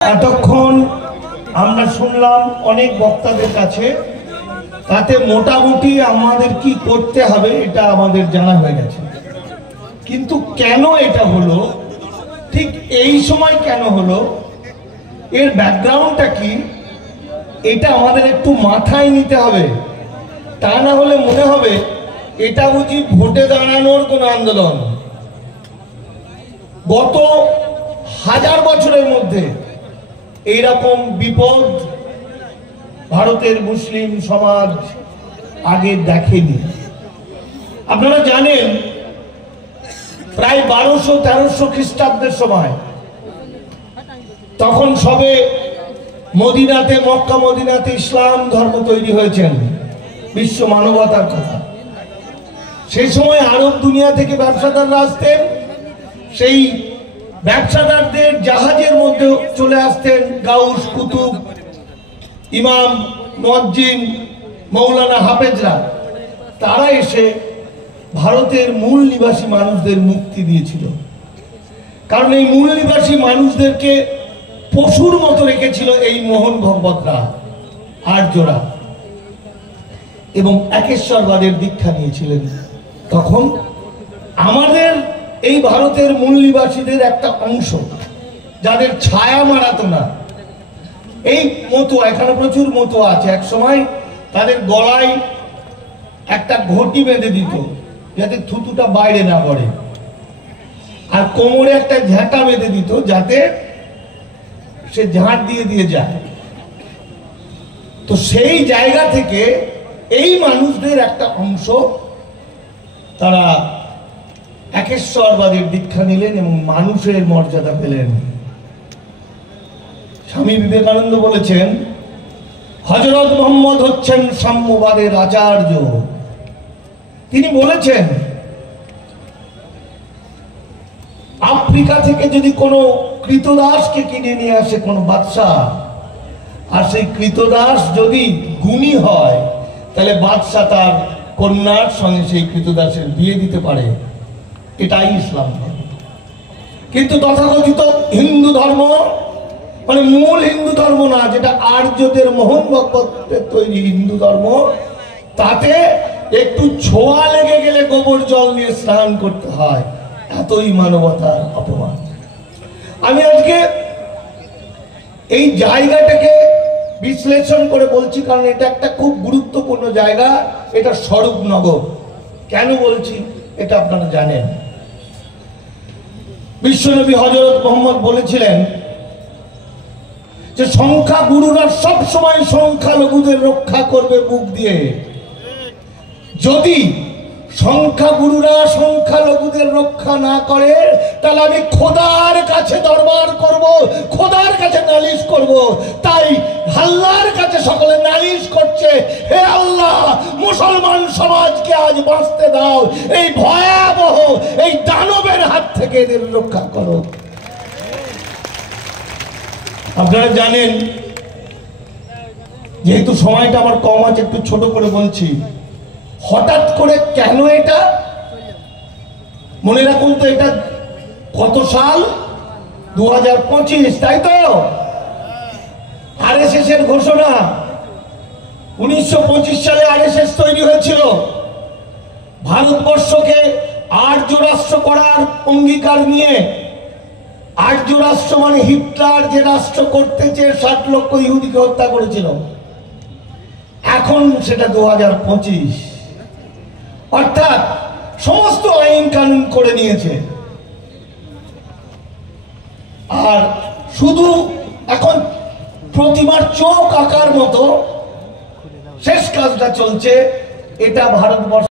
এতক্ষণ আমরা শুনলাম অনেক বক্তাদের কাছে, তাতে মোটামুটি আমাদের কি করতে হবে এটা আমাদের জানা হয়ে গেছে। কিন্তু কেন এটা হলো, ঠিক এই সময় কেন হলো, এর ব্যাকগ্রাউন্ডটা কি, এটা আমাদের একটু মাথায় নিতে হবে। তা না হলে মনে হবে এটা বুঝি ভোটে দাঁড়ানোর কোন আন্দোলন। গত হাজার বছরের মধ্যে এইরকম বিপদ ভারতের মুসলিম সমাজ আগে দেখেনি। আপনারা জানেন প্রায় 1200-1300 খ্রিস্টাব্দের সময়, তখন সবে মদিনাতে, মক্কা মদিনাতে ইসলাম ধর্ম তৈরি হয়েছেন, বিশ্ব মানবতার কথা। সেই সময় আরব দুনিয়া থেকে ব্যবসাদাররা আসতেন, সেই ব্যবসাদারদের জাহাজের মধ্যে চলে আসতেন গাউস, কুতুব, ইমাম, মুয়াজ্জিন, মৌলানা, হাফেজরা। তারা এসে ভারতের মূল নিবাসী মানুষদের মুক্তি দিয়েছিল। কারণ এই মূল নিবাসী মানুষদেরকে পশুর মতো রেখেছিল এই মোহন ভগবতরা, আর্যরা, এবং একেশ্বরবাদের দীক্ষা নিয়েছিলেন। তখন আমাদের এই ভারতের মূল নিবাসীদের একটা অংশ, যাদের ছায়া মারাতো না, এই মতুয়া, এখানে প্রচুর মতুয়া আছে, এক সময় তাদের গলায় একটা ঘটি বেঁধে দিত যাতে থুতুটা বাইরে না পড়ে, আর কোমরে একটা ঝাঁটা বেঁধে দিত যাতে সে ঝাঁট দিয়ে দিয়ে যায়। তো সেই জায়গা থেকে এই মানুষদের একটা অংশ তারা একেশ্বরবাদের দীক্ষা নিলেন এবং মানুষের মর্যাদা পেলেন। স্বামী বিবেকানন্দ বলেছেন, হযরত মুহাম্মদ হচ্ছেন সাম্যবাদের আচার্য। তিনি বলেছেন, আফ্রিকা থেকে যদি কোনো কৃতদাসকে কিনে নিয়ে আসে কোনো বাদশাহ, আর সেই কৃতদাস যদি গুণী হয়, তাহলে বাদশাহ তার কন্যার সঙ্গে সেই কৃতদাসের বিয়ে দিতে পারে। এটাই ইসলাম ধর্ম। কিন্তু তথাকথিত হিন্দু ধর্ম, মানে মূল হিন্দু ধর্ম না, যেটা আর্যদের মোহন ভগবতের তৈরি হিন্দু ধর্ম, তাতে একটু ছোঁয়া লেগে গেলে গোবর জল নিয়ে স্নান করতে হয়। এতই মানবতার অপমান। আমি আজকে এই জায়গাটাকে বিশ্লেষণ করে বলছি, কারণ এটা একটা খুব গুরুত্বপূর্ণ জায়গা। এটা স্বরূপনগর। কেন বলছি এটা আপনারা জানেন। বিশ্বনবী হযরত মুহাম্মদ বলেছিলেন যে সংখ্যা গুরুরা সব সময় সংখ্যালঘুদের রক্ষা করবে বুক দিয়ে। যদি সংখ্যাগুরুরা সংখ্যালঘুদের রক্ষা না করে, তাহলে আমি খোদার কাছে দরবার করব, খোদার কাছে নালিশ করব। তাই আল্লাহর কাছে সকলে নালিশ করছে, হে আল্লাহ, মুসলমান সমাজকে আজ বাঁচতে দাও, এই ভয়াবহ এই দানবের হাত থেকে এদের রক্ষা করো। আপনারা জানেন, যেহেতু সময়টা আমার কম আছে, একটু ছোট করে বলছি। হঠাৎ করে কেন এটা মনে রাখুন তো, এটা কত সাল? 2025, তাই তো? আরএসএস এর ঘোষণা। 1925 সালে আরএসএস তৈরি হয়েছিল। ভারতবর্ষকে আর্য রাষ্ট্র করার অঙ্গীকার নিয়ে। আর্য রাষ্ট্র মানে হিটলার যে রাষ্ট্র করতে চেয়ে 60 লক্ষ ইহুদিকে হত্যা করেছিল। এখন সেটা 2025, অর্থাৎ সমস্ত আইন কানুন করে নিয়েছে। আর শুধু এখন প্রতিমার চোখ আঁকার মতো শেষ কাজটা চলছে। এটা ভারতবর্ষ